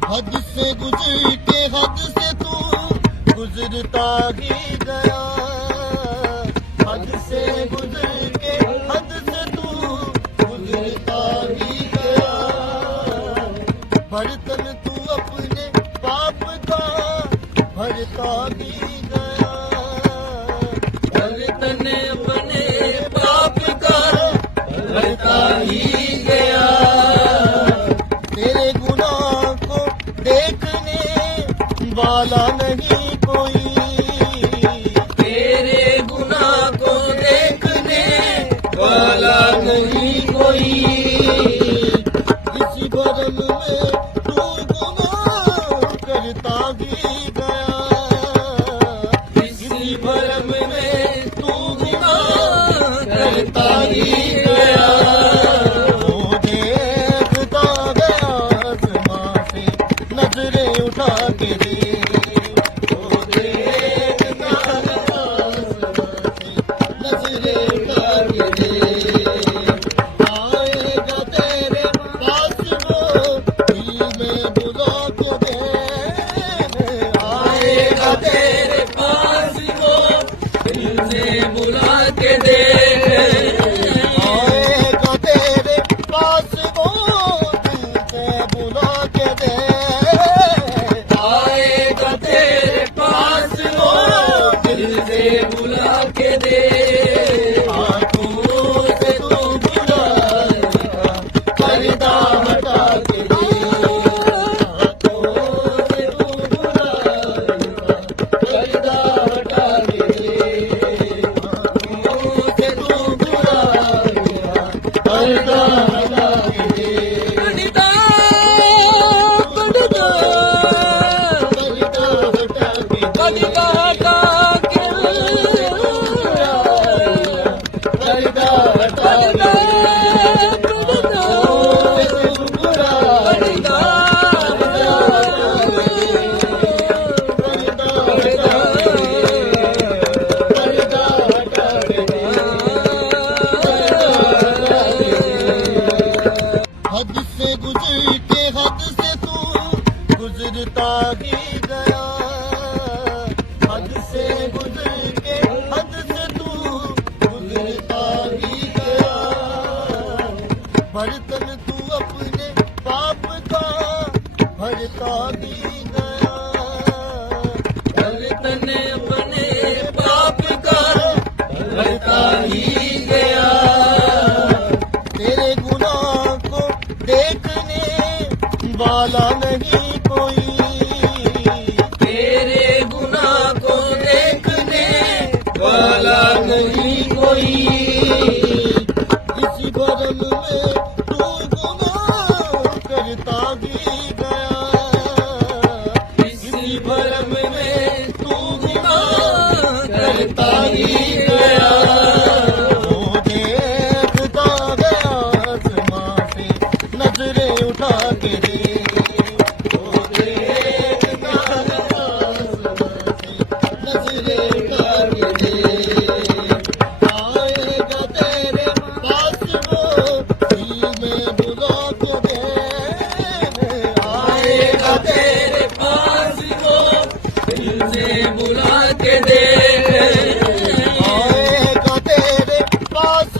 हद से गुजर के हद से तू गुजरता ही गया हद से गुजर के हद से तू गुजरता ही गया बर्तन तू अपने पाप का भरता ही गया बर्तन अपने पाप का भरता ही ਵਾਲਾ ਨਹੀਂ ਕੋਈ। ਤੇਰੇ ਗੁਨਾਹ ਕੋ ਦੇਖਨੇ ਵਾਲਾ ਨਹੀਂ ਕੋਈ। ਇਸ ਬਦਲ ਮੇ ਤੂੰ ਗੁਨਾਹ ਕਰਤਾ ਵੀ ਗਿਆ। गुजरता ही गया हद से गुजर के हद से तू गुजरता ही गया बर्तन तू अपने पाप का भरता ही गया बर्तन अपने पाप का भरता ही गया तेरे गुनाह को देखने वाला नहीं হই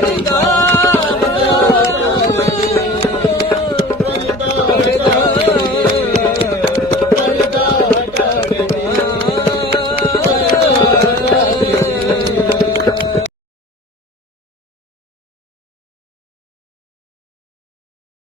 Hallelujah.